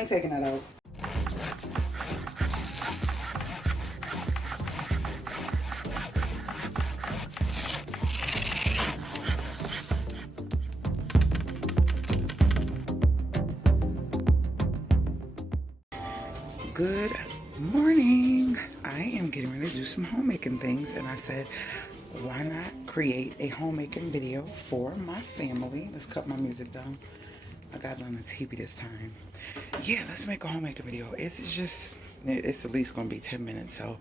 I ain't taking that out. Good morning. I am getting ready to do some homemaking things, and I said, why not create a homemaking video for my family? Let's cut my music down. I got it on the TV this time. Yeah, let's make a homemaking video. It's at least gonna be 10 minutes. So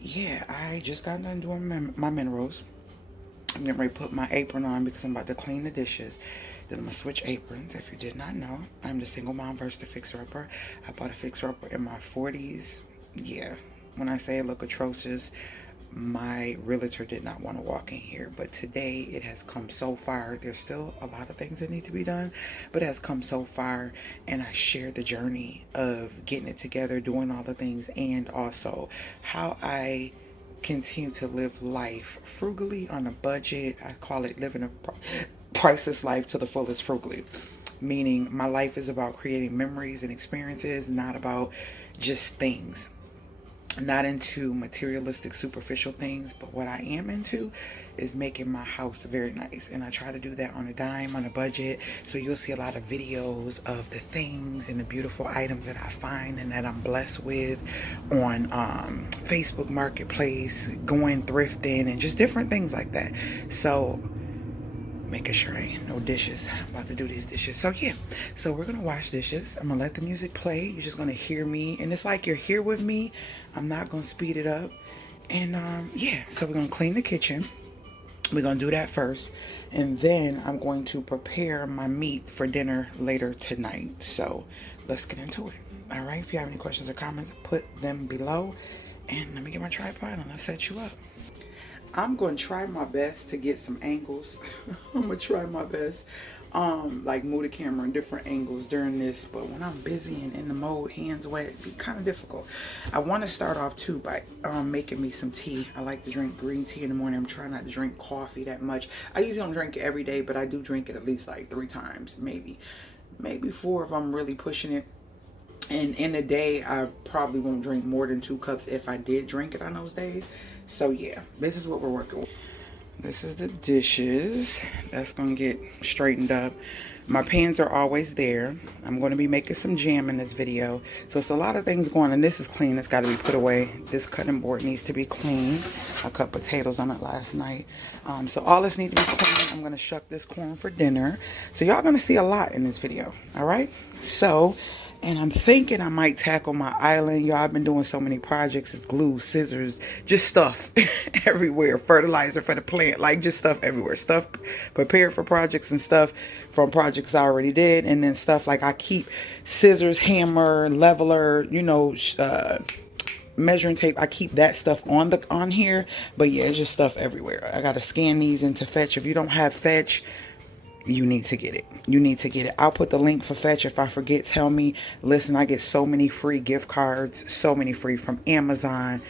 yeah, I just got done doing my minerals. I'm getting ready to put my apron on because I'm about to clean the dishes. Then I'm gonna switch aprons. If you did not know, I'm the single mom versus the fixer-upper. I bought a fixer-upper in my 40s. Yeah, when I say it look atrocious, my realtor did not want to walk in here. But today it has come so far. There's still a lot of things that need to be done, but it has come so far. And I shared the journey of getting it together, doing all the things, and also how I continue to live life frugally on a budget. I call it living a priceless life to the fullest frugally, meaning my life is about creating memories and experiences, not about just things. Not into materialistic superficial things, but what I am into is making my house very nice, and I try to do that on a dime, on a budget. So you'll see a lot of videos of the things and the beautiful items that I find and that I'm blessed with on Facebook Marketplace, going thrifting, and just different things like that. So making sure I ain't no dishes. I'm about to do these dishes. So yeah, so we're gonna wash dishes. I'm gonna let the music play. You're just gonna hear me, and it's like you're here with me. I'm not gonna speed it up. And yeah, so we're gonna clean the kitchen. We're gonna do that first, and then I'm going to prepare my meat for dinner later tonight. So let's get into it. All right, if you have any questions or comments, put them below, and let me get my tripod and I'll set you up. I'm going to try my best to get some angles. I'm going to try my best, like move the camera in different angles during this. But when I'm busy and in the mode, hands wet, it'd be kind of difficult. I want to start off too by making me some tea. I like to drink green tea in the morning. I'm trying not to drink coffee that much. I usually don't drink it every day, but I do drink it at least like 3 times, maybe 4 if I'm really pushing it. And in a day, I probably won't drink more than 2 cups if I did drink it on those days. So yeah, this is what we're working with. This is the dishes. That's gonna get straightened up. My pans are always there. I'm going to be making some jam in this video. So it's a lot of things going on. This is clean. It's got to be put away. This cutting board needs to be cleaned. I cut potatoes on it last night. So all this needs to be clean. I'm going to shuck this corn for dinner. So y'all going to see a lot in this video. All right. So, and I'm thinking I might tackle my island. Y'all, I've been doing so many projects. It's glue, scissors, just stuff everywhere. Fertilizer for the plant, like just stuff everywhere. Stuff prepared for projects and stuff from projects I already did. And then stuff like I keep scissors, hammer, leveler, you know, measuring tape. I keep that stuff on here. But yeah, it's just stuff everywhere. I got to scan these into Fetch. If you don't have Fetch, you need to get it. You need to get it. I'll put the link for Fetch. If I forget, tell me. Listen, I get so many free gift cards, so many free from Amazon,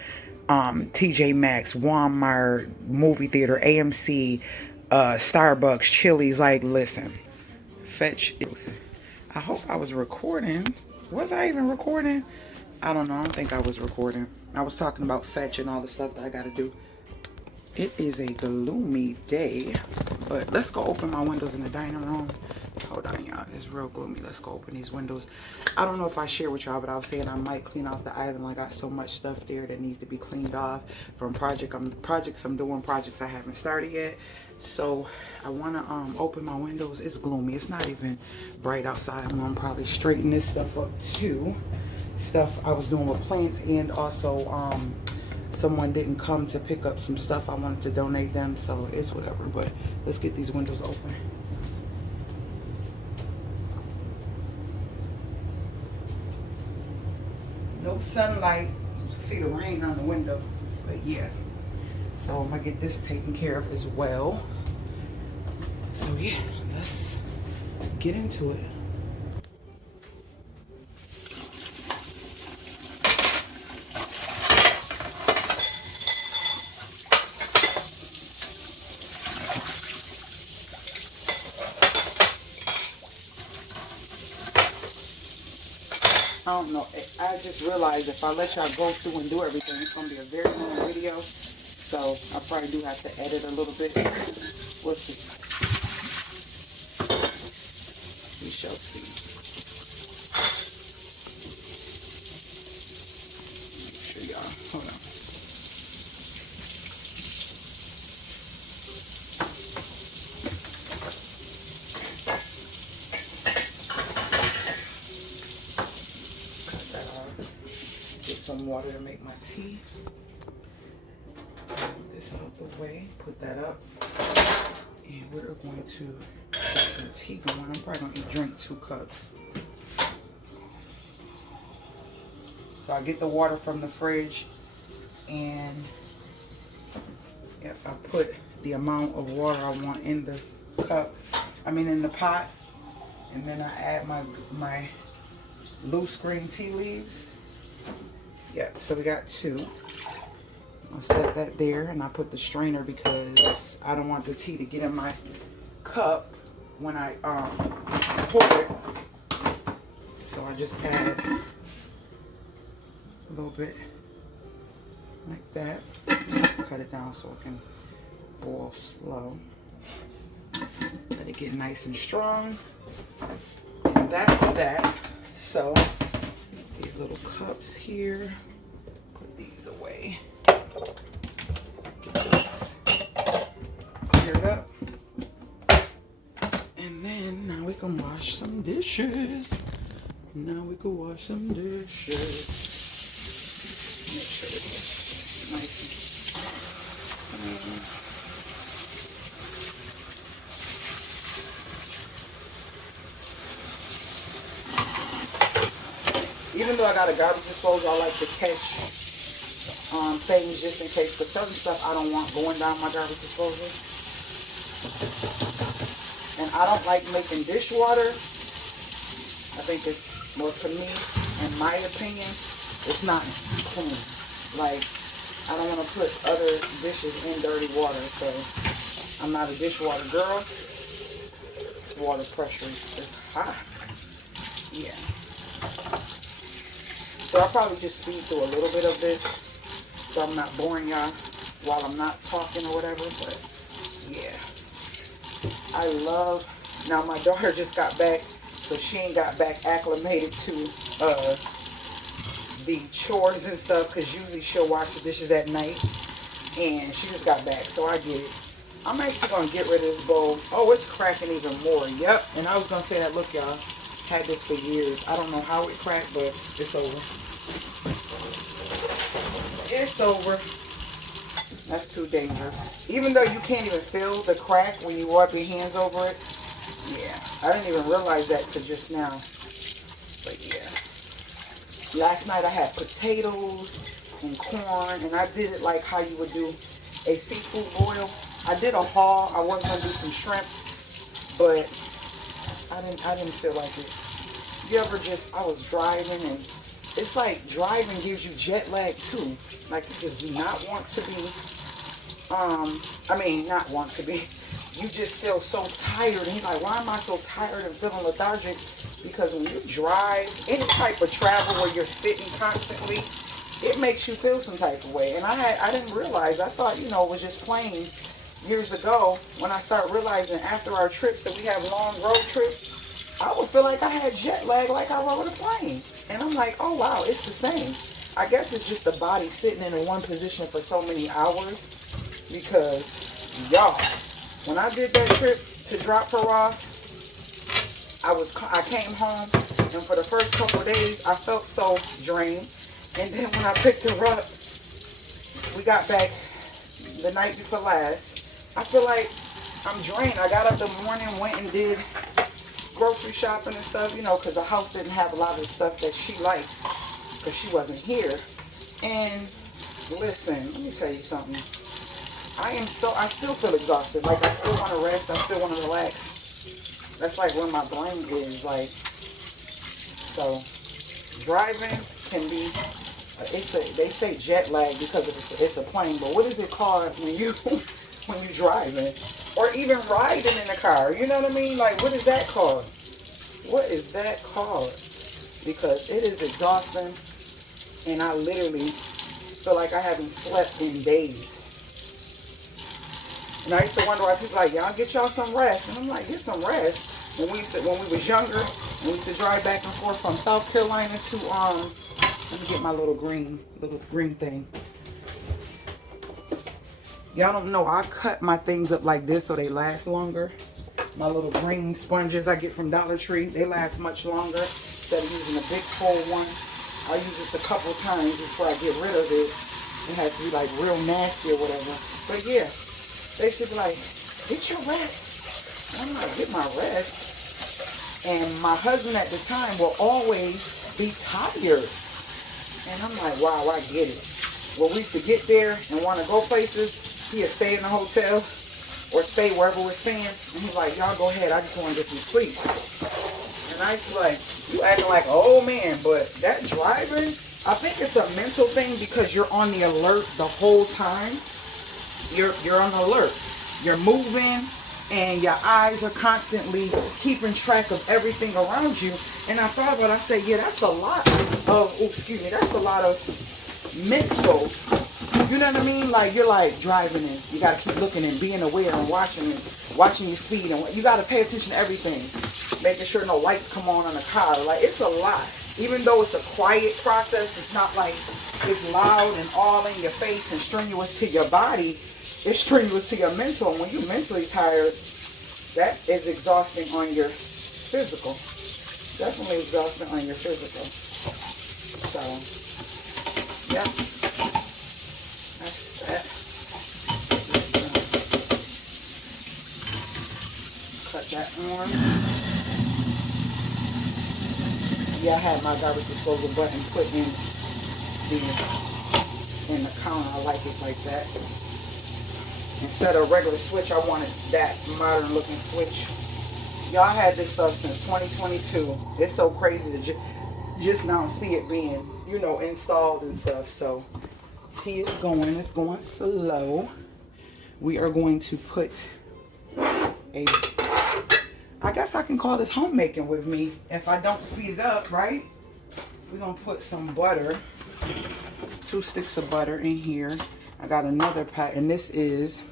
TJ Maxx, Walmart, movie theater, AMC, Starbucks, Chili's. Like, listen, Fetch. I hope I was recording. Was I even recording? I don't know. I don't think I was recording. I was talking about Fetch and all the stuff that I got to do. It is a gloomy day, but let's go open my windows in the dining room. Hold on, y'all. It's real gloomy. Let's go open these windows. I don't know if I share with y'all, but I was saying I might clean off the island. I got so much stuff there that needs to be cleaned off from projects I'm doing, projects I haven't started yet. So I want to open my windows. It's gloomy. It's not even bright outside. I'm going to probably straighten this stuff up too. Stuff I was doing with plants, and also someone didn't come to pick up some stuff. I wanted to donate them, so it's whatever. But let's get these windows open. No sunlight. You see the rain on the window, but yeah. So I'm gonna get this taken care of as well. So yeah, let's get into it. I don't know. I just realized if I let y'all go through and do everything, it's going to be a very long video. So I probably do have to edit a little bit. We'll see. We shall see. Make sure y'all, hold on. Some water to make my tea. Move this out the way, put that up, and we're going to get some tea going. I'm probably going to drink 2 cups. So I get the water from the fridge, and yep, I put the amount of water I want in the cup, in the pot, and then I add my loose green tea leaves. Yep, so we got 2. I'll set that there, and I put the strainer because I don't want the tea to get in my cup when I pour it. So I just add a little bit like that. Cut it down so it can boil slow. Let it get nice and strong. And that's that. So these little cups here, put these away. Get this cleared up. And then now we can wash some dishes. Now we can wash some dishes. Make sure it's nice and even though I got a garbage disposal, I like to catch things just in case. But certain stuff I don't want going down my garbage disposal. And I don't like making dishwater. I think it's, well, to me, in my opinion, it's not clean. Like, I don't want to put other dishes in dirty water. So I'm not a dishwater girl. Water pressure is high. Yeah. So I'll probably just speed through a little bit of this so I'm not boring y'all while I'm not talking or whatever. But yeah, I love, now my daughter just got back, so she ain't got back acclimated to the chores and stuff, because usually she'll wash the dishes at night, and she just got back, so I get it. I'm actually going to get rid of this bowl. Oh, it's cracking even more. Yep. And I was going to say that, look y'all, had this for years. I don't know how it cracked, but it's over. It's over. That's too dangerous. Even though you can't even feel the crack when you wipe your hands over it. Yeah, I didn't even realize that till just now. But yeah. Last night I had potatoes and corn, and I did it like how you would do a seafood boil. I did a haul. I was gonna do some shrimp, but I didn't feel like it. You ever just, I was driving, and it's like driving gives you jet lag too. Like you just do not want to be, not want to be. You just feel so tired, and you're like, why am I so tired and feeling lethargic? Because when you drive, any type of travel where you're sitting constantly, it makes you feel some type of way. And I didn't realize, I thought, it was just planes years ago, when I started realizing after our trips that we have long road trips, I would feel like I had jet lag like I rode a plane. And I'm like, oh wow, it's the same. I guess it's just the body sitting in one position for so many hours. Because y'all, when I did that trip to drop her off, I came home, and for the first couple of days I felt so drained. And then when I picked her up, we got back the night before last. I feel like I'm drained. I got up in the morning, went and did grocery shopping and stuff, because the house didn't have a lot of the stuff that she liked, because she wasn't here. And listen, let me tell you something. I still feel exhausted. Like, I still want to rest. I still want to relax. That's like where my brain is. Like, so driving can be, they say jet lag because it's a plane, but what is it called when you driving, or even riding in a car? You know what I mean? Like, what is that called? What is that called? because it is exhausting, and I literally feel like I haven't slept in days. And I used to wonder why people like, y'all get y'all some rest. And I'm like, get some rest. When we was younger, we used to drive back and forth from South Carolina to let me get my little green thing. Y'all don't know, I cut my things up like this so they last longer. My little green sponges I get from Dollar Tree, they last much longer instead of using a big full one. I use this a couple times before I get rid of it. It has to be like real nasty or whatever. But yeah, they should be like, get your rest. And I'm like, get my rest. And my husband at the time will always be tired. And I'm like, wow, I get it. When we used to get there and want to go places, he'd stay in the hotel or stay wherever we're staying. And he's like, y'all go ahead, I just want to get some sleep. And I was like, you acting like, oh man, but that driving, I think it's a mental thing because you're on the alert the whole time. You're on alert. You're moving and your eyes are constantly keeping track of everything around you. And I thought about it, I said, yeah, that's a lot of, that's a lot of mental. You know what I mean? Like, you're like driving and you got to keep looking and being aware and watching your speed. And you got to pay attention to everything. Making sure no lights come on the car. Like, it's a lot. Even though it's a quiet process, it's not like it's loud and all in your face and strenuous to your body. It's strenuous to your mental. And when you're mentally tired, that is exhausting on your physical. Definitely exhausting on your physical. So, yeah. That's that. Cut that on. Yeah, I had my garbage disposal button put in the counter. I like it like that. Instead of a regular switch, I wanted that modern looking switch. Y'all had this stuff since 2022. It's so crazy to just now see it being, you know, installed and stuff. So tea is going. It's going slow. We are going to put I guess I can call this homemaking with me if I don't speed it up, right? We're going to put some butter, 2 sticks of butter in here. I got another pack, and this is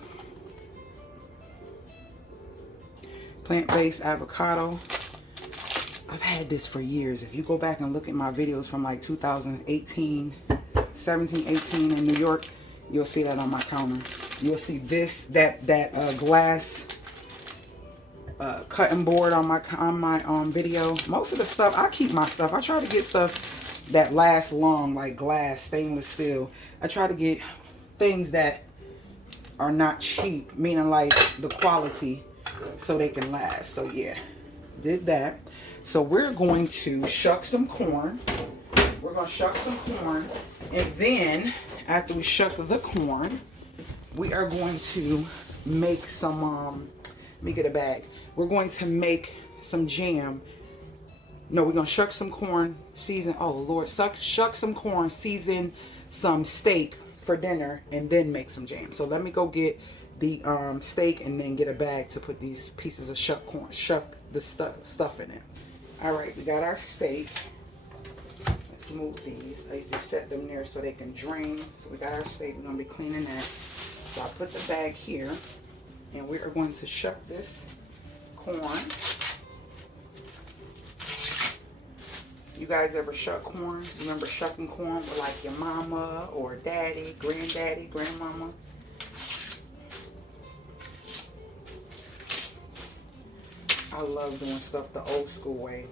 plant-based avocado. I've had this for years. If you go back and look at my videos from like 2018, 17, 18 in New York, you'll see that on my counter. You'll see this, that glass cutting board on my video. Most of the stuff, I keep my stuff. I try to get stuff that lasts long, like glass, stainless steel. I try to get things that are not cheap, meaning like the quality, so they can last. So yeah, did that. So we're going to shuck some corn. We're going to shuck some corn, and then after we shuck the corn, we are going to make some let me get a bag. We're going to make some jam. No, we're going to shuck some corn, season, oh Lord, shuck some corn, season some steak for dinner, and then make some jam. So let me go get the steak and then get a bag to put these pieces of shuck corn, shuck the stuff in it. All right, we got our steak. Let's move these. I just set them there so they can drain. So we got our steak. We're going to be cleaning that. So I put the bag here, and we are going to shuck this corn. You guys ever shuck corn? Remember shucking corn with like your mama or daddy, granddaddy, grandmama? I love doing stuff the old school way.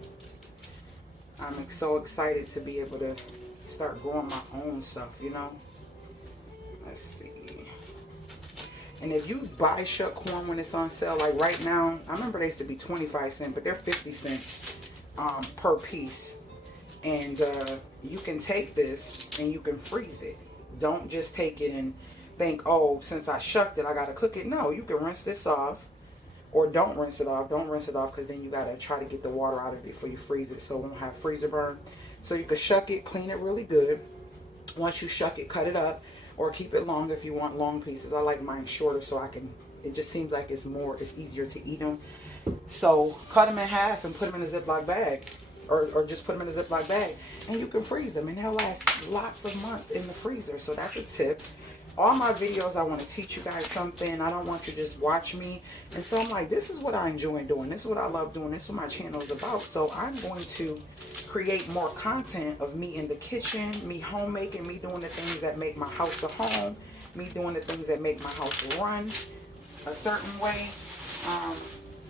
I'm so excited to be able to start growing my own stuff, you know? Let's see. And if you buy shuck corn when it's on sale, like right now, I remember they used to be 25 cents, but they're 50 cents per piece. And you can take this and you can freeze it. Don't just take it and think, oh, since I shucked it, I got to cook it. No, you can rinse this off. Or don't rinse it off. Don't rinse it off because then you got to try to get the water out of it before you freeze it so it won't have freezer burn. So you can shuck it, clean it really good. Once you shuck it, cut it up. Or keep it long if you want long pieces. I like mine shorter so I can, it just seems like it's easier to eat them. So cut them in half and put them in a Ziploc bag. or just put them in a Ziploc bag, and you can freeze them, and they'll last lots of months in the freezer. So that's a tip. All my videos, I want to teach you guys something. I don't want you to just watch me. And so I'm like, this is what I enjoy doing. This is what I love doing. This is what my channel is about. So I'm going to create more content of me in the kitchen, me homemaking, me doing the things that make my house a home, me doing the things that make my house run a certain way.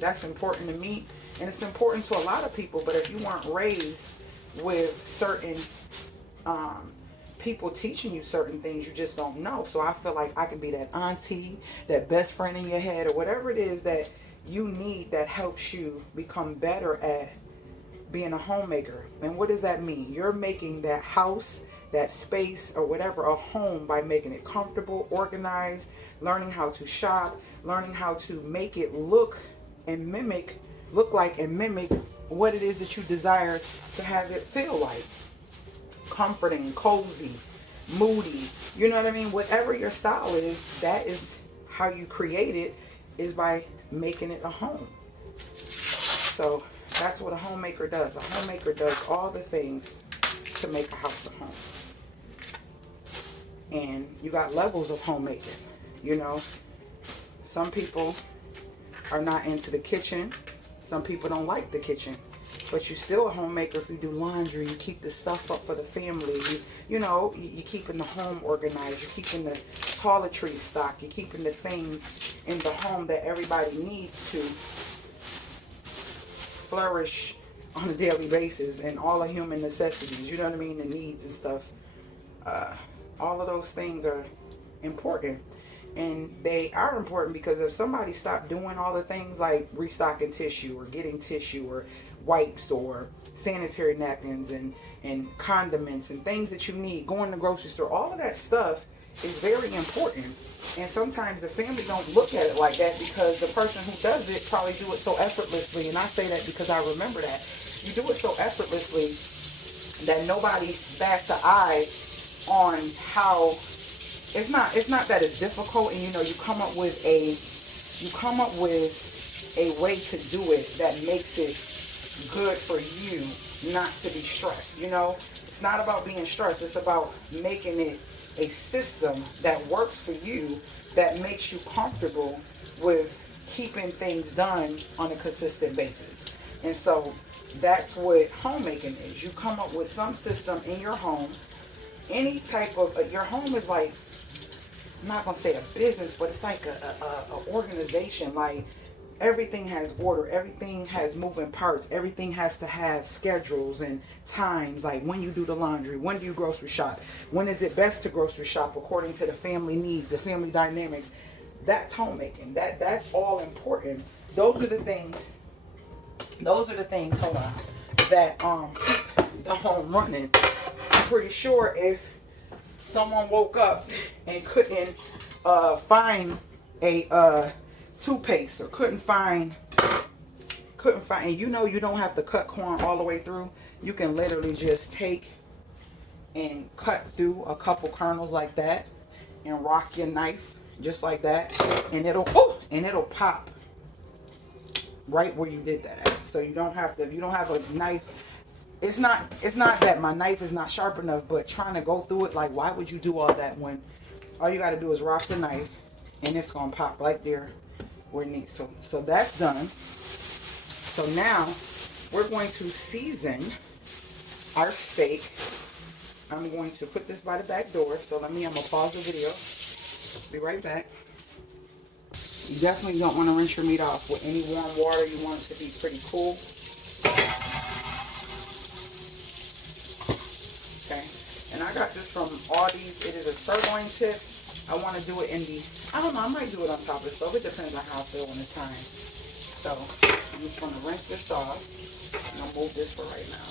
That's important to me. And it's important to a lot of people. But if you weren't raised with certain people teaching you certain things, you just don't know. So I feel like I can be that auntie, that best friend in your head, or whatever it is that you need that helps you become better at being a homemaker. And what does that mean? You're making that house, that space, or whatever a home by making it comfortable, organized, learning how to shop, learning how to make it look like and mimic what it is that you desire to have it feel like. Comforting, cozy, moody, you know what I mean? Whatever your style is, that is how you create it, is by making it a home. So that's what a homemaker does. A homemaker does all the things to make a house a home. And you got levels of homemaking. You know, some people are not into the kitchen. Some people don't like the kitchen. But you're still a homemaker if you do laundry, you keep the stuff up for the family, you know, you're keeping the home organized, you're keeping the toiletries stocked, you're keeping the things in the home that everybody needs to flourish on a daily basis, and all the human necessities, you know what I mean, the needs and stuff. All of those things are important. And they are important because if somebody stopped doing all the things like restocking tissue or getting tissue or wipes or sanitary napkins and condiments and things that you need, going to the grocery store, all of that stuff is very important. And sometimes the family don't look at it like that because the person who does it probably do it so effortlessly. And I say that because I remember that. You do it so effortlessly that nobody bats an eye on how it's not that it's difficult, and you know, you come up with a way to do it that makes it good for you not to be stressed. You know, it's not about being stressed, it's about making it a system that works for you, that makes you comfortable with keeping things done on a consistent basis. And so that's what homemaking is. You come up with some system in your home. Any type of your home is like, I'm not gonna say a business, but it's like a organization. Like, everything has order, everything has moving parts, everything has to have schedules and times, like when you do the laundry, when do you grocery shop, when is it best to grocery shop according to the family needs, the family dynamics. That's homemaking. That's all important. Those are the things, hold on, that keep the home running. I'm pretty sure if someone woke up and couldn't find a toothpaste, or couldn't find, and you know, you don't have to cut corn all the way through. You can literally just take and cut through a couple kernels like that and rock your knife just like that, and it'll pop right where you did that at. So you don't have to, if you don't have a knife, it's not that my knife is not sharp enough, but trying to go through it, like, why would you do all that when all you got to do is rock the knife and it's gonna pop right there where it needs to. So that's done. So now we're going to season our steak. I'm going to put this by the back door. So I'm gonna pause the video. Be right back. You definitely don't want to rinse your meat off with any warm water. You want it to be pretty cool. Okay, and I got this from Aldi's. It is a sirloin tip. I want to do it in the, I don't know, I might do it on top of the stove. It depends on how I feel when it's time. So I'm just going to rinse this off. And I'll move this for right now.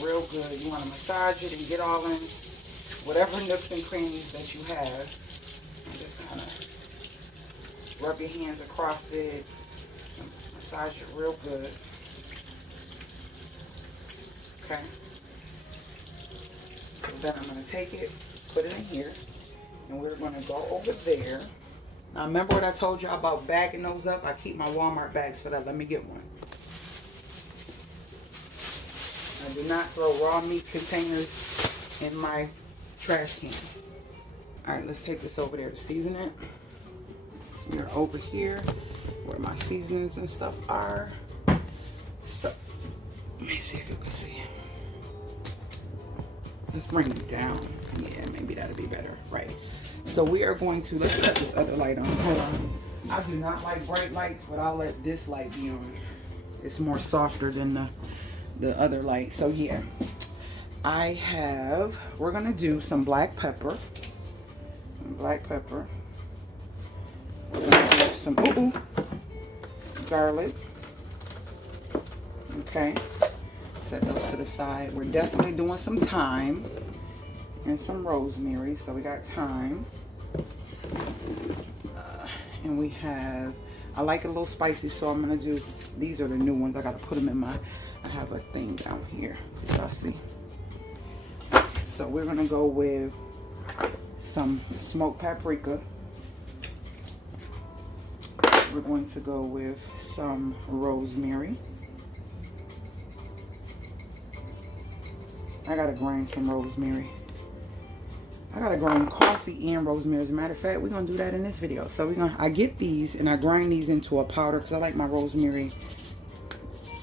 Real good. You want to massage it and get all in whatever nooks and crannies that you have. And just kind of rub your hands across it. Massage it real good. Okay. So then I'm going to take it, put it in here, and we're going to go over there. Now remember what I told you about bagging those up? I keep my Walmart bags for that. Let me get one. do not throw raw meat containers in my trash can. All right, let's take this over there to season it. We're over here where my seasonings and stuff are. So, let me see if you can see. Let's bring it down. Yeah, maybe that'll be better. Right. So we are going to, let's cut this other light on. Hold on. I do not like bright lights, but I'll let this light be on. It's more softer than the other light. So yeah, we're gonna do some black pepper. Black pepper. We're gonna do some garlic. Okay. Set those to the side. We're definitely doing some thyme and some rosemary. So we got thyme. And we have, I like it a little spicy, so I'm gonna do, these are the new ones. I gotta put them in my, I have a thing down here. Y'all see? So we're gonna go with some smoked paprika. We're going to go with some rosemary. I gotta grind some rosemary. I gotta grind coffee and rosemary. As a matter of fact, we're gonna do that in this video. So I get these and I grind these into a powder because I like my rosemary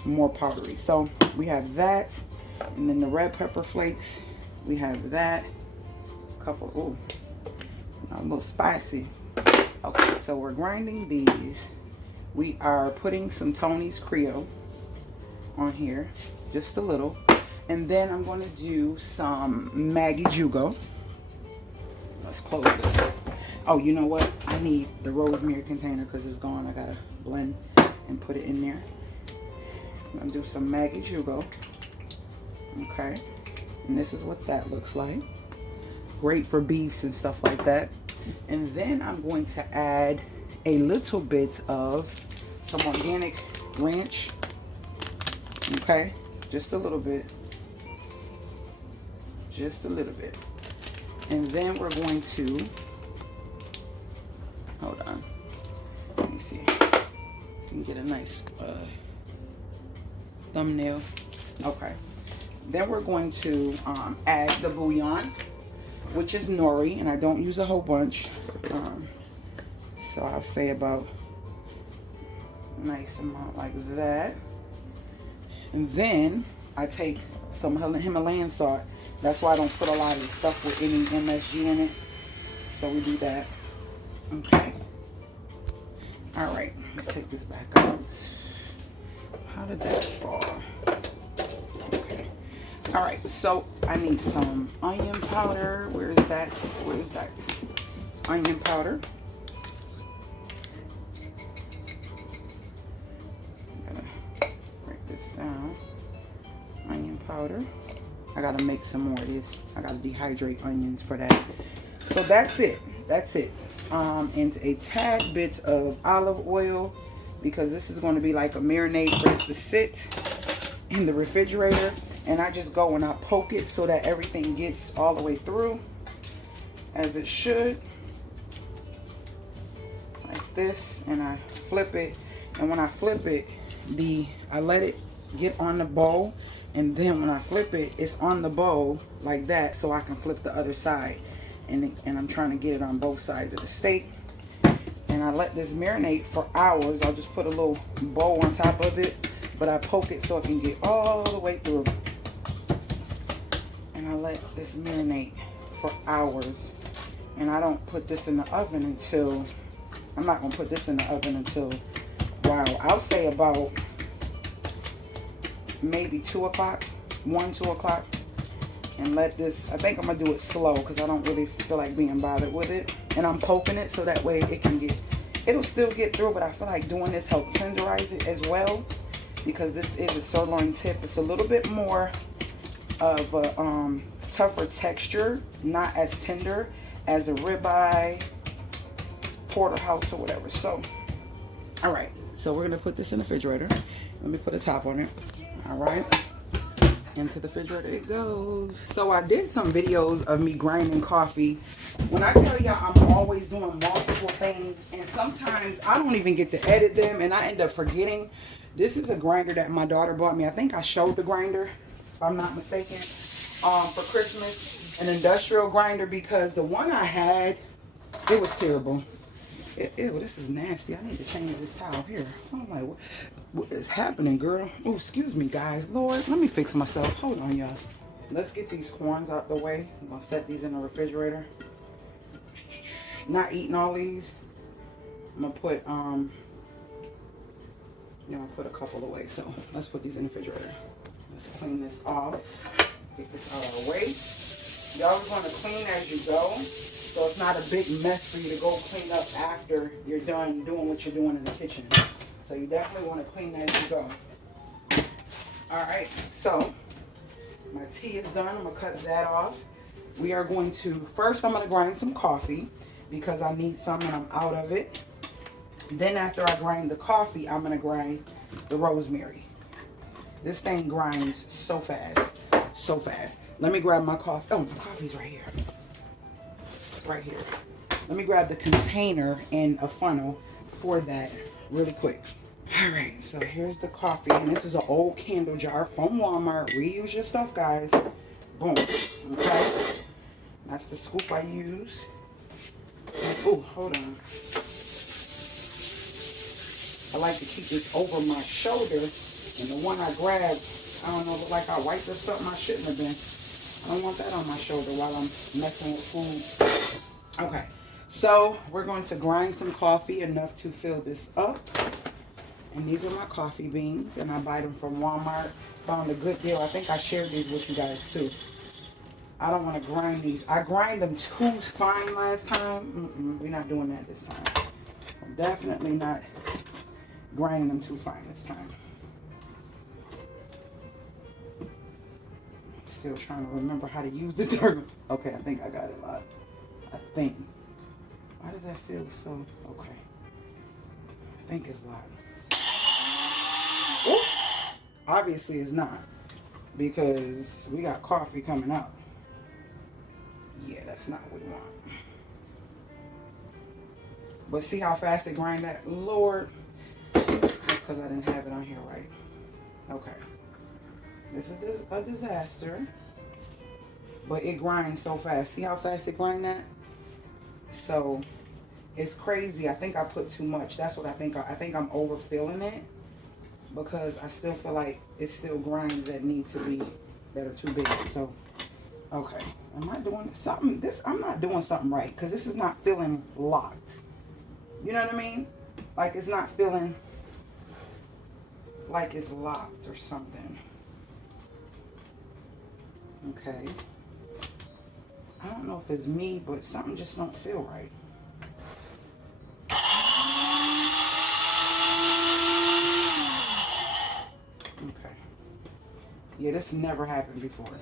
more powdery. So we have that, and then the red pepper flakes. We have that. A couple, a little spicy. Okay, so we're grinding these. We are putting some Tony's Creole on here, just a little. And then I'm going to do some Maggi Jugo. Let's close this. Oh, you know what? I need the rosemary container because it's gone. I got to blend and put it in there. I'm going to do some Maggi Jugo. Okay. And this is what that looks like. Great for beefs and stuff like that. And then I'm going to add a little bit of some organic ranch. Okay. Just a little bit. Just a little bit. And then we're going to, hold on, let me see, you can get a nice thumbnail. Okay, then we're going to add the bouillon, which is nori, and I don't use a whole bunch, so I'll say about a nice amount like that. And then I take some Himalayan salt. That's why I don't put a lot of the stuff with any MSG in it. So we do that. Okay. All right. Let's take this back out. How did that fall? Okay. All right. So I need some onion powder. Where's that? Where's that? Onion powder. I'm gonna break this down. Onion powder. I gotta make some more of this. I gotta dehydrate onions for that. So that's it. That's it. And a tad bit of olive oil, because this is going to be like a marinade for this to sit in the refrigerator. And I just go and I poke it so that everything gets all the way through as it should. Like this. And I flip it. And when I flip it, I let it get on the bowl. And then when I flip it, it's on the bowl like that, so I can flip the other side. And I'm trying to get it on both sides of the steak. And I let this marinate for hours. I'll just put a little bowl on top of it, but I poke it so it can get all the way through. And I let this marinate for hours. And I don't put this in the oven until, I'm not going to put this in the oven until, wow, I'll say about maybe 2 o'clock, 2 o'clock, and let this, I think I'm gonna do it slow because I don't really feel like being bothered with it. And I'm poking it so that way it can get, it'll still get through, but I feel like doing this helps tenderize it as well, because this is a sirloin tip. It's a little bit more of a tougher texture, not as tender as a ribeye, porterhouse, or whatever. So, all right, so we're gonna put this in the refrigerator. Let me put a top on it. All right, into the refrigerator it goes. So I did some videos of me grinding coffee. When I tell y'all, I'm always doing multiple things, and sometimes I don't even get to edit them, and I end up forgetting. This is a grinder that my daughter bought me. I think I showed the grinder. if I'm not mistaken, for Christmas, an industrial grinder, because the one I had, it was terrible. Ew, this is nasty. I need to change this towel here. I'm like, what is happening, girl? Oh, excuse me, guys. Lord, let me fix myself. Hold on, y'all. Let's get these corns out the way. I'm gonna set these in the refrigerator. Not eating all these. I'm gonna put put a couple away. So let's put these in the refrigerator. Let's clean this off. Get this out of the way. You always want to clean as you go, so it's not a big mess for you to go clean up after you're done doing what you're doing in the kitchen. So you definitely want to clean as you go. All right, so my tea is done. I'm gonna cut that off. We are going to, first I'm gonna grind some coffee because I need some and I'm out of it. Then after I grind the coffee, I'm gonna grind the rosemary. This thing grinds so fast, so fast. Let me grab my coffee. Oh, my coffee's right here. It's right here. Let me grab the container and a funnel for that really quick. All right, so here's the coffee, and this is an old candle jar from Walmart. Reuse your stuff, guys. Boom. Okay. That's the scoop I use. Oh, hold on. I like to keep this over my shoulder, and the one I grabbed, I don't know, look like I wiped or something I shouldn't have been. I don't want that on my shoulder while I'm messing with food. Okay, so we're going to grind some coffee enough to fill this up. And these are my coffee beans, and I buy them from Walmart. Found a good deal. I think I shared these with you guys too. I don't want to grind these. I grind them too fine last time. We're not doing that this time. I'm definitely not grinding them too fine this time. Still trying to remember how to use the turtle. Okay, I think I got it locked. I think. Why does that feel so? Okay. I think it's locked. Oops. Obviously it's not, because we got coffee coming out. Yeah, that's not what we want. But see how fast it grind that? Lord, that's because I didn't have it on here right. Okay. This is a disaster, but it grinds so fast. See how fast it grind that? So it's crazy. I think I put too much. That's what I think. I think I'm overfilling it, because I still feel like it still grinds that need to be, that are too big. So, okay. Am I doing something? I'm not doing something right, because this is not feeling locked. You know what I mean? Like it's not feeling like it's locked or something. Okay. I don't know if it's me, but something just don't feel right. Okay. Yeah, this never happened before.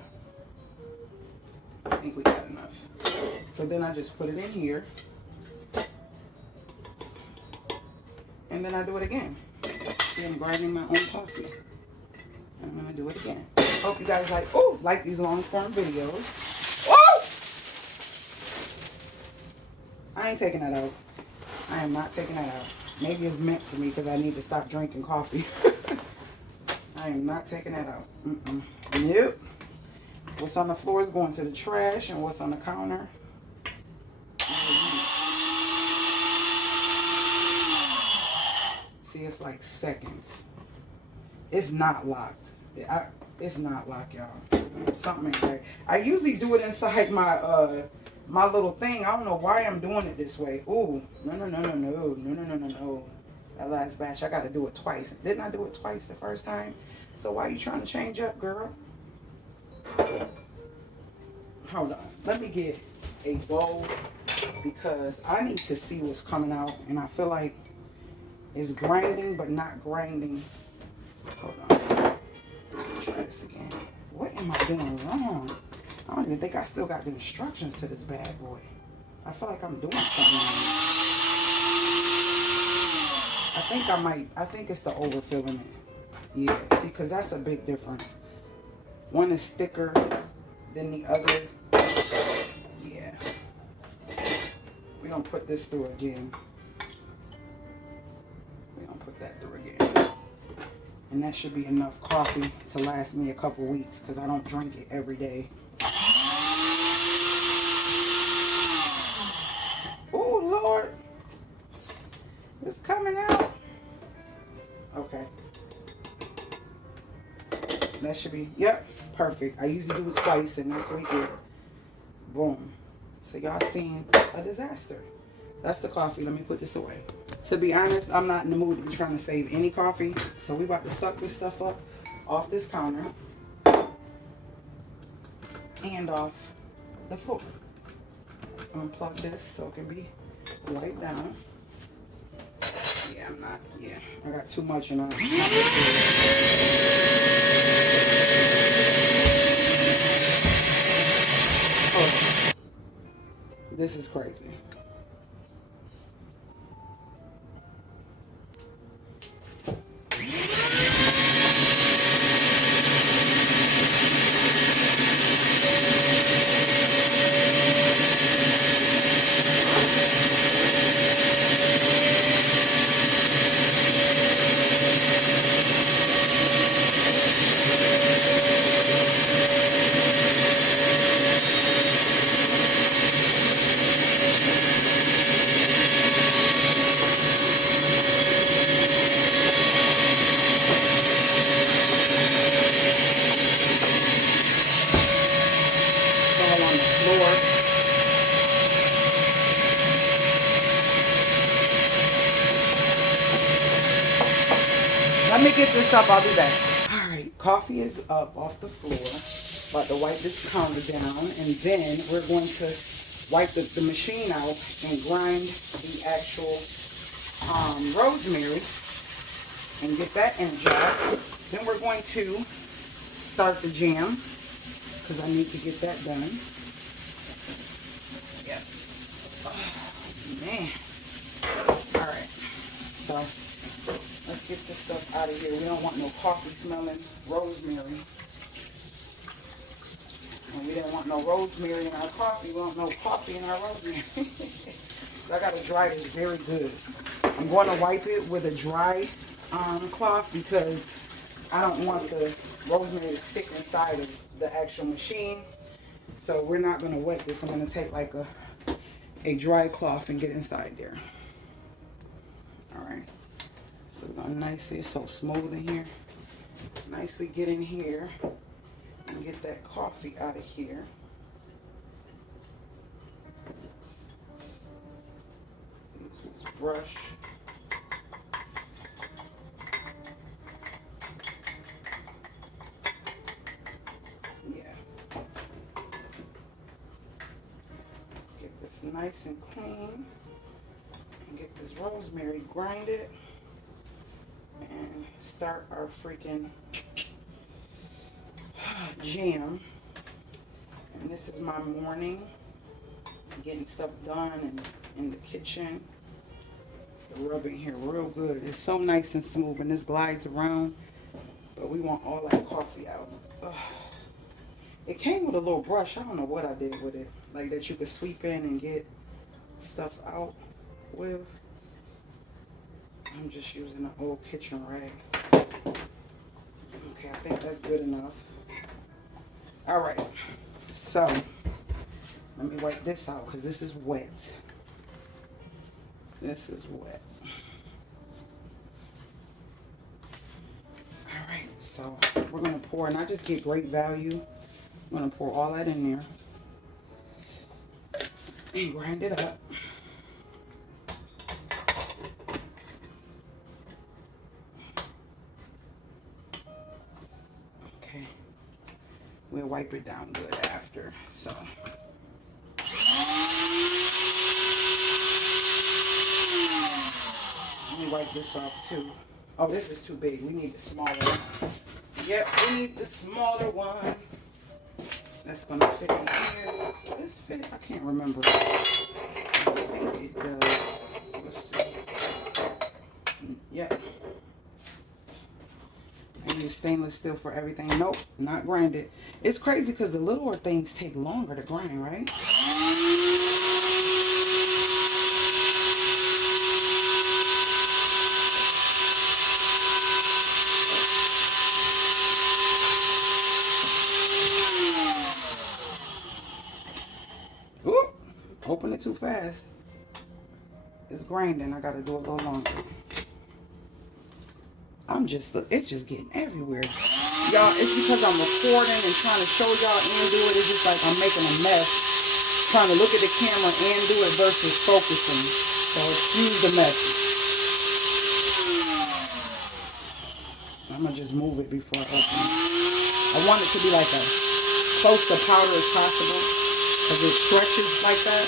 I think we got enough. So then I just put it in here. And then I do it again. See, I'm grinding my own coffee. And I'm gonna do it again. Hope you guys like these long form videos. Oh! I ain't taking that out. I am not taking that out. Maybe it's meant for me because I need to stop drinking coffee. I am not taking that out. Nope. What's on the floor is going to the trash, and what's on the counter. See, it's like seconds. It's not locked. It's not locked, y'all. Something ain't right. I usually do it inside my my little thing. I don't know why I'm doing it this way. Ooh, no. That last batch, I got to do it twice. Didn't I do it twice the first time? So why are you trying to change up, girl? Hold on. Let me get a bowl, because I need to see what's coming out, and I feel like it's grinding but not grinding. Hold on. Try this again. What am I doing wrong? I don't even think I still got the instructions to this bad boy. I feel like I'm doing something wrong. I think it's the overfilling it. Yeah, see, because that's a big difference. One is thicker than the other. Yeah. We're going to put this through again. We're going to put that through again. And that should be enough coffee to last me a couple weeks because I don't drink it every day. Oh, Lord. It's coming out. Okay. That should be, yep, perfect. I usually do it twice and that's what we did. Boom. So y'all seen a disaster. That's the coffee. Let me put this away. To be honest, I'm not in the mood to be trying to save any coffee. So we about to suck this stuff up off this counter and off the floor. Unplug this so it can be wiped down. Yeah, I'm not, yeah. I got too much and I'm not oh, this is crazy. Let me get this up, I'll be back. Alright, coffee is up off the floor. About to wipe this counter down, and then we're going to wipe the machine out and grind the actual rosemary and get that in a jar. Then we're going to start the jam because I need to get that done. Yep. Oh, man. Alright, so let's get this stuff out of here. We don't want no coffee smelling rosemary. And we didn't want no rosemary in our coffee. We don't want no coffee in our rosemary. So I got to dry this very good. I'm going to wipe it with a dry cloth because I don't want the rosemary to stick inside of the actual machine. So we're not going to wet this. I'm going to take like a dry cloth and get inside there. Alright. So we're going to nicely, it's so smooth in here. Nicely get in here and get that coffee out of here. Use this brush. Yeah. Get this nice and clean. And get this rosemary grinded. And start our freaking jam. And this is my morning, getting stuff done and in the kitchen. Rubbing here real good. It's so nice and smooth and this glides around, but we want all that coffee out. Ugh. It came with a little brush. I don't know what I did with it, like that you could sweep in and get stuff out with. I'm just using an old kitchen rag. Okay, I think that's good enough. All right, so let me wipe this out because this is wet. This is wet. All right, so we're gonna pour, and I just get great value. I'm gonna pour all that in there and grind it up. We'll wipe it down good after. So let me wipe this off too. Oh, this is too big. We need the smaller one. Yep, we need the smaller one. That's gonna fit in here. Does this fit? I can't remember. I think it does. Let's see. Yep. I use stainless steel for everything. Nope, not grinded. It's crazy because the littler things take longer to grind, right? Open it too fast. It's grinding. I gotta do a little longer. It's just getting everywhere. Y'all, it's because I'm recording and trying to show y'all and do it. It's just like I'm making a mess. Trying to look at the camera and do it versus focusing. So excuse the mess. I'm gonna just move it before I open it. I want it to be like a close to powder as possible. Because it stretches like that.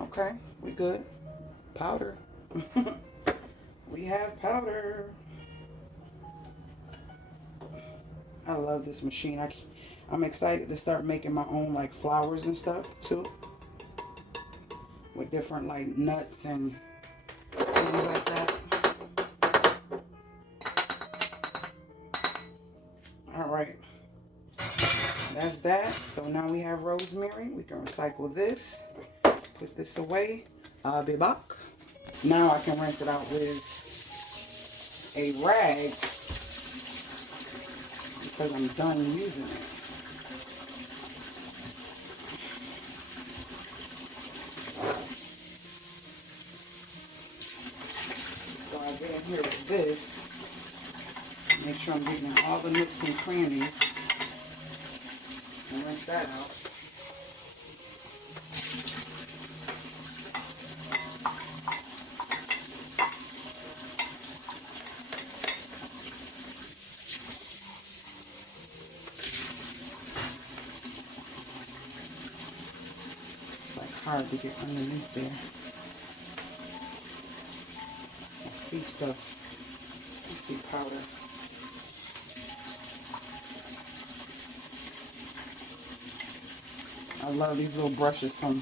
Okay, we good. Powder. We have powder. I love this machine. I'm excited to start making my own like flowers and stuff too. With different like nuts and things like that. All right. That's that. So now we have rosemary. We can recycle this. Put this away. I'll be back. Now I can rinse it out with a rag because I'm done using it. So I get in here with this. Make sure I'm getting in all the nooks and crannies. And rinse that out. Hard to get underneath there. I see stuff. I see powder. I love these little brushes from,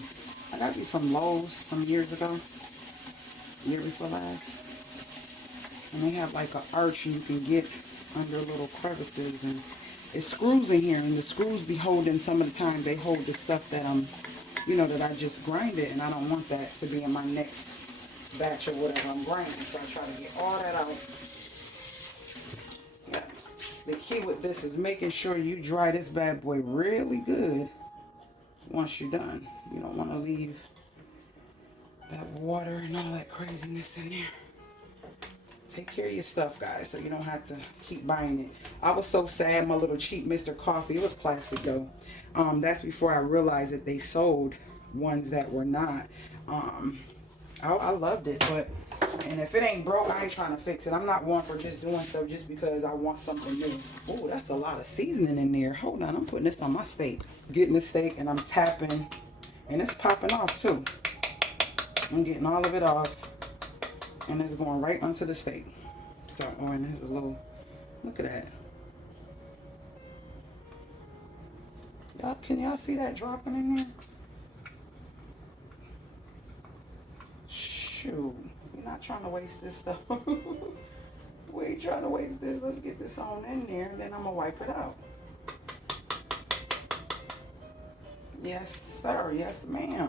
I got these from Lowe's some years ago. Year before last. And they have like an arch you can get under little crevices, and it screws in here, and the screws be holding, some of the time they hold the stuff that that I just grinded, and I don't want that to be in my next batch or whatever I'm grinding. So I try to get all that out. Yeah. The key with this is making sure you dry this bad boy really good once you're done. You don't want to leave that water and all that craziness in there. Take care of your stuff, guys, so you don't have to keep buying it. I was so sad, my little cheap Mr. Coffee. It was plastic though. That's before I realized that they sold ones that were not. I loved it, and if it ain't broke, I ain't trying to fix it. I'm not one for just doing stuff just because I want something new. Oh, that's a lot of seasoning in there. Hold on, I'm putting this on my steak. Getting the steak, and I'm tapping, and it's popping off too. I'm getting all of it off, and it's going right onto the steak. So, and there's a little, look at that. Can y'all see that dropping in there? Shoot, we're not trying to waste this stuff. We ain't trying to waste this. Let's get this on in there, and then I'm gonna wipe it out. Yes, sir. Yes, ma'am.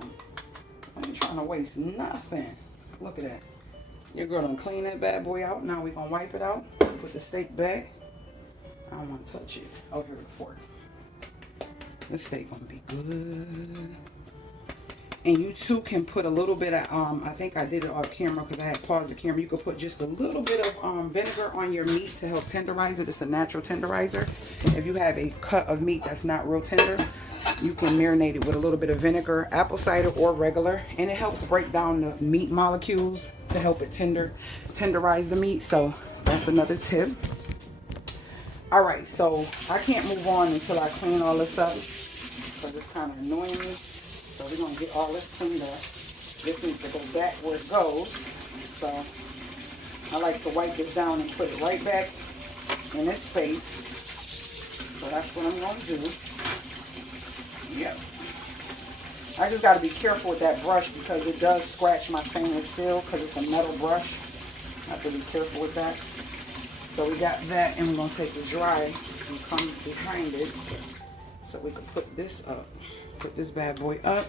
I ain't trying to waste nothing. Look at that. Your girl done clean that bad boy out. Now we're gonna wipe it out. Put the steak back. I don't want to touch it. Oh, here, the fork. This steak gonna be good. And you too can put a little bit of, I think I did it off camera because I had paused the camera. You could put just a little bit of vinegar on your meat to help tenderize it. It's a natural tenderizer. If you have a cut of meat that's not real tender, you can marinate it with a little bit of vinegar, apple cider, or regular. And it helps break down the meat molecules to help it tenderize the meat. So that's another tip. All right, so I can't move on until I clean all this up because it's kind of annoying me. So we're going to get all this cleaned up. This needs to go back where it goes. So I like to wipe it down and put it right back in its space. So that's what I'm going to do. Yep. I just got to be careful with that brush because it does scratch my stainless steel because it's a metal brush. I have to be careful with that. So we got that, and we're going to take the dry and come behind it so we can put this up. Put this bad boy up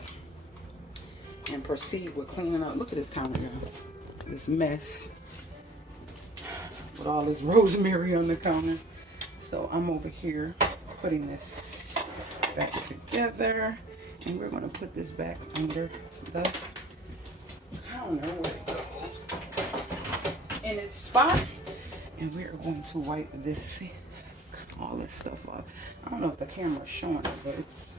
and proceed with cleaning up. Look at this counter, y'all. This mess with all this rosemary on the counter. It's So I'm over here putting this back together, and we're going to put this back under the counter where it goes in its spot, and we're going to wipe this, all this stuff off. I don't know if the camera's showing it, but it's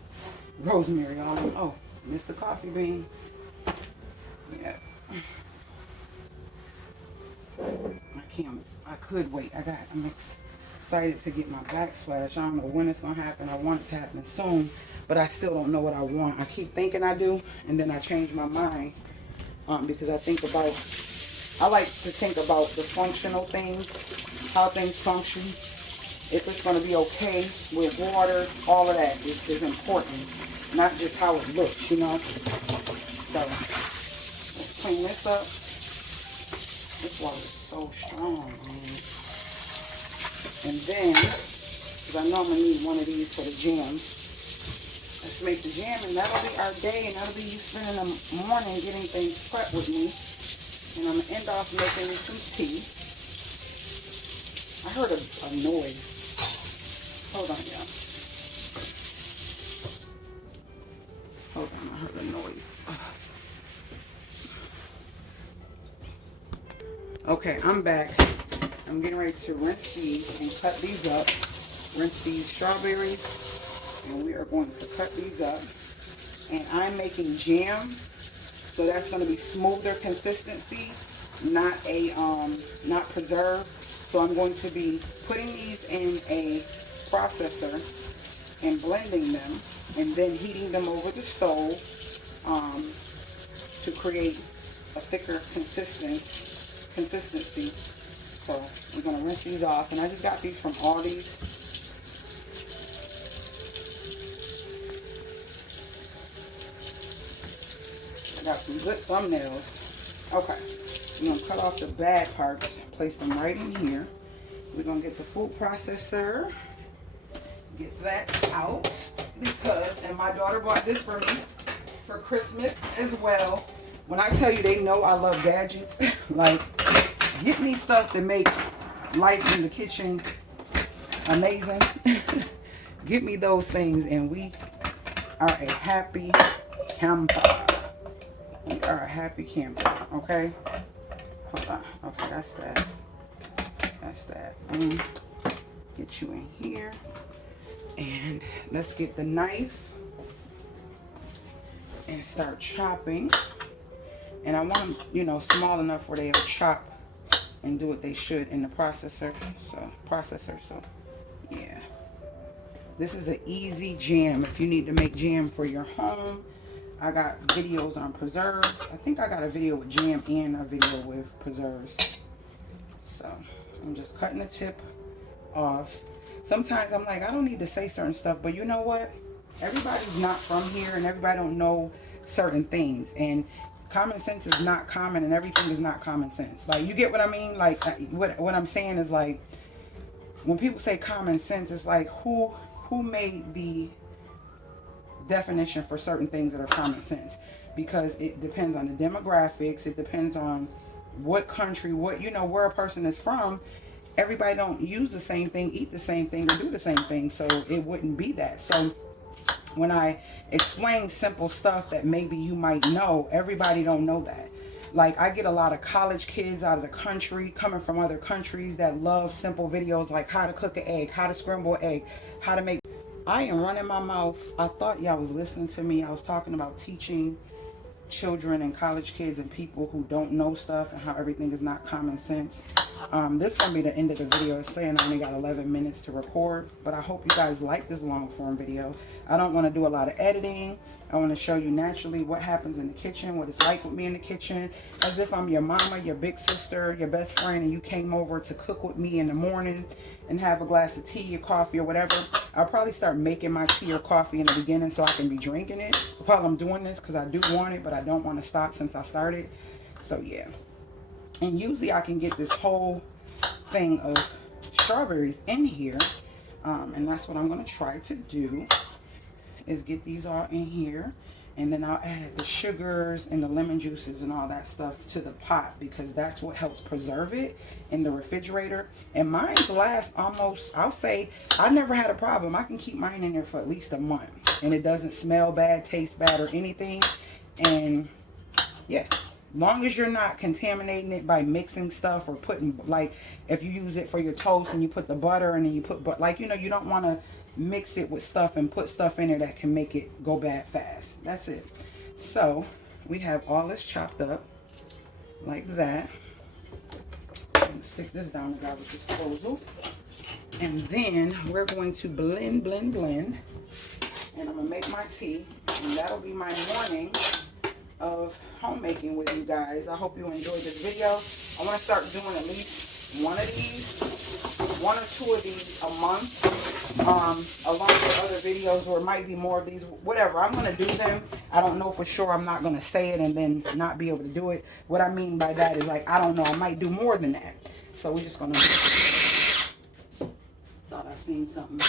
rosemary all in. Oh, missed the coffee bean. Yeah. I could wait. I'm excited to get my backsplash. I don't know when it's gonna happen. I want it to happen soon, but I still don't know what I want. I keep thinking I do, and then I change my mind because I like to think about the functional things, how things function. If it's gonna be okay with water, all of that is important, not just how it looks, you know. So let's clean this up. This water is so strong, man. And then, because I know I'm going to need one of these for the jam. Let's make the jam, and that'll be our day, and that'll be you spending the morning getting things prepped with me. And I'm going to end off making some tea. I heard a noise. Hold on, y'all. Hold on, I heard a noise. Okay, I'm back. I'm getting ready to rinse these and cut these up. Rinse these strawberries, and we are going to cut these up. And I'm making jam, so that's going to be smoother consistency, not preserved. So I'm going to be putting these in a processor and blending them, and then heating them over the stove to create a thicker consistency. So we're going to rinse these off, and I just got these from Aldi's. I got some good thumbnails. Okay, we're going to cut off the bad parts, place them right in here. We're going to get the food processor, get that out, and my daughter bought this for me for Christmas as well. When I tell you they know I love gadgets, like, get me stuff that make life in the kitchen amazing. Get me those things, and we are a happy camper. We are a happy camper, okay? Hold on. Okay, that's that. That's that. Get you in here. And let's get the knife and start chopping. And I want them, you know, small enough where they'll chop and do what they should in the processor. So yeah. This is an easy jam if you need to make jam for your home. I got videos on preserves. I think I got a video with jam and a video with preserves. So I'm just cutting the tip off. Sometimes I'm like, I don't need to say certain stuff, but you know what? Everybody's not from here, and everybody don't know certain things. And common sense is not common, and everything is not common sense. Like, you get what I mean? Like, what I'm saying is, like, when people say common sense, it's like, who made the definition for certain things that are common sense? Because it depends on the demographics. It depends on what country, where a person is from. Everybody don't use the same thing, eat the same thing, or do the same thing, so it wouldn't be that. So when I explain simple stuff that maybe you might know, everybody don't know that. Like, I get a lot of college kids out of the country, coming from other countries, that love simple videos like how to cook an egg, how to scramble an egg, how to make... I am running my mouth. I thought y'all was listening to me. I was talking about teaching children and college kids and people who don't know stuff, and how everything is not common sense. This is going to be the end of the video. It's saying I only got 11 minutes to record, but I hope you guys like this long form video. I don't want to do a lot of editing. I want to show you naturally what happens in the kitchen, what it's like with me in the kitchen, as if I'm your mama, your big sister, your best friend, and you came over to cook with me in the morning and have a glass of tea or coffee or whatever. I'll probably start making my tea or coffee in the beginning so I can be drinking it while I'm doing this, because I do want it, but I don't want to stop since I started. So yeah. And usually I can get this whole thing of strawberries in here. And that's what I'm going to try to do, is get these all in here. And then I'll add the sugars and the lemon juices and all that stuff to the pot, because that's what helps preserve it in the refrigerator. And mine lasts almost, I'll say, I never had a problem. I can keep mine in there for at least a month. And it doesn't smell bad, taste bad, or anything. And yeah, long as you're not contaminating it by mixing stuff or putting, like, if you use it for your toast and you put the butter and then you put, but like, you know, you don't want to mix it with stuff and put stuff in there that can make it go bad fast. That's it. So we have all this chopped up like that. I'm gonna stick this down the garbage disposal, and then we're going to blend, blend, blend, and I'm gonna make my tea, and that'll be my morning of homemaking with you guys. I hope you enjoyed this video. I want to start doing at least one or two of these a month, along with other videos, or it might be more of these, whatever. I'm going to do them. I don't know for sure. I'm not going to say it and then not be able to do it. What I mean by that is, like, I don't know. I might do more than that. So we're just going to, thought I seen something.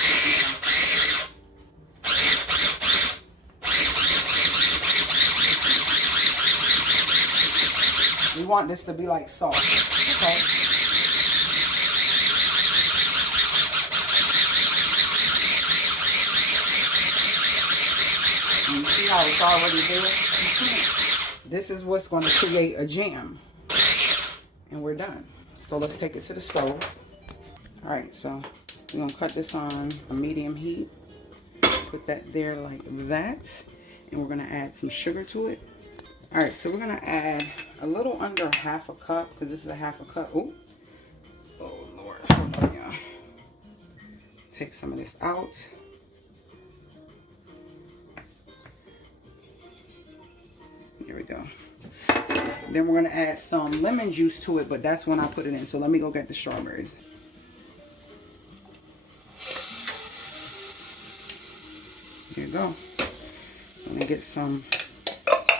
We want this to be like salt, okay? And you see how it's already there? This is what's going to create a jam. And we're done. So let's take it to the stove. All right, so we're going to cut this on a medium heat. Put that there like that. And we're going to add some sugar to it. All right, so we're going to add a little under half a cup, because this is a half a cup. Ooh. Oh, Lord. Hold on, y'all. Take some of this out. Here we go. Then we're going to add some lemon juice to it, but that's when I put it in. So let me go get the strawberries. Here you go. I'm going to get some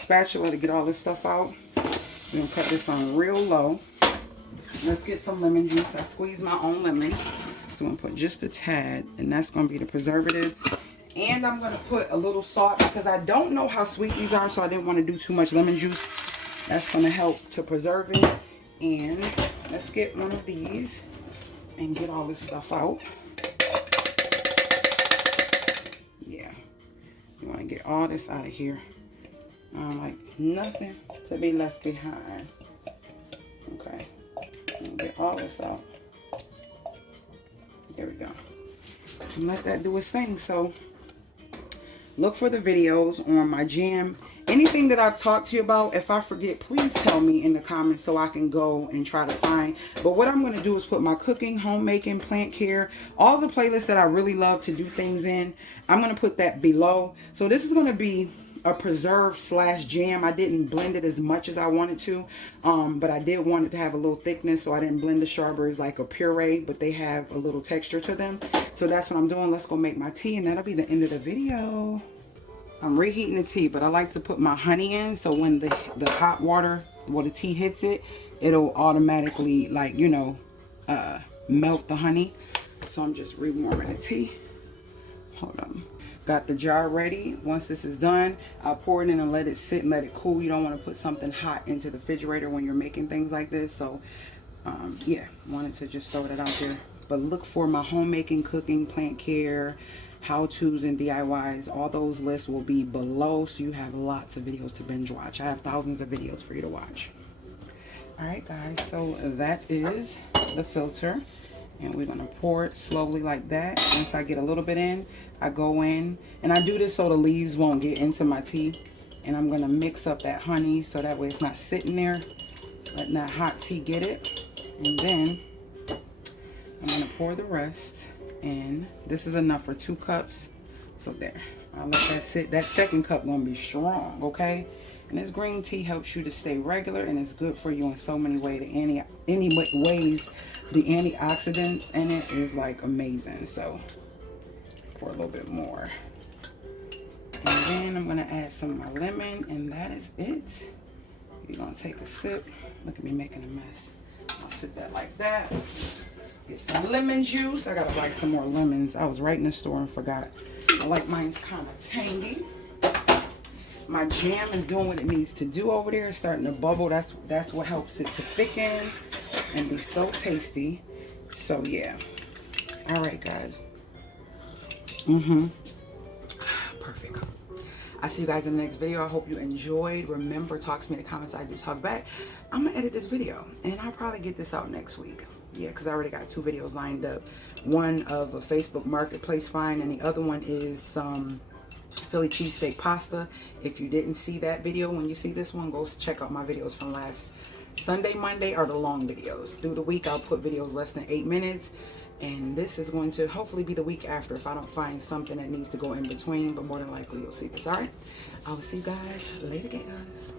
spatula to get all this stuff out. We're going to cut this on real low. Let's get some lemon juice. I squeeze my own lemon. So I'm going to put just a tad, and that's going to be the preservative. And I'm going to put a little salt, because I don't know how sweet these are, so I didn't want to do too much lemon juice. That's going to help to preserve it. And let's get one of these and get all this stuff out. Yeah. You want to get all this out of here. Like nothing to be left behind. Okay. Get all this out. There we go. And let that do its thing. So look for the videos on my jam. Anything that I've talked to you about, if I forget, please tell me in the comments so I can go and try to find. But what I'm going to do is put my cooking, homemaking, plant care, all the playlists that I really love to do things in, I'm going to put that below. So this is going to be a preserve / jam. I didn't blend it as much as I wanted to, but I did want it to have a little thickness, so I didn't blend the strawberries like a puree, but they have a little texture to them. So that's what I'm doing. Let's go make my tea, and that'll be the end of the video. I'm reheating the tea, but I like to put my honey in, so when the hot water, the tea hits it, it'll automatically, like, you know, melt the honey. So I'm just rewarming the tea. Hold on. Got the jar ready. Once this is done, I'll pour it in and let it sit and let it cool. You don't want to put something hot into the refrigerator when you're making things like this. So yeah, wanted to just throw that out there. But look for my homemaking, cooking, plant care, how-tos and DIYs. All those lists will be below, so you have lots of videos to binge watch. I have thousands of videos for you to watch. All right, guys, so that is the filter, and we're gonna pour it slowly like that. Once I get a little bit in, I go in, and I do this so the leaves won't get into my tea. And I'm gonna mix up that honey so that way it's not sitting there, letting that hot tea get it. And then I'm gonna pour the rest, and this is enough for 2 cups. So there, I'll let that sit. That second cup gonna be strong, okay? And this green tea helps you to stay regular, and it's good for you in so many ways. The antioxidants in it is like amazing. So pour a little bit more, and then I'm gonna add some of my lemon, and that is it. You're gonna take a sip. Look at me making a mess. I'll sit that like that. Get some lemon juice. I gotta like some more lemons. I was right in the store and forgot. I like mine's kind of tangy. My jam is doing what it needs to do over there. It's starting to bubble. That's what helps it to thicken and be so tasty. So yeah. All right, guys. Perfect. I'll see you guys in the next video. I hope you enjoyed. Remember, talk to me in the comments. I do talk back. I'm gonna edit this video and I'll probably get this out next week. Yeah, because I already got 2 videos lined up. One of a Facebook Marketplace find, and the other one is some Philly cheesesteak pasta. If you didn't see that video, when you see this one, go check out my videos from last Sunday, Monday, are the long videos. Through the week, I'll put videos less than 8 minutes. And this is going to hopefully be the week after if I don't find something that needs to go in between. But more than likely, you'll see this. All right? I will see you guys later, gators.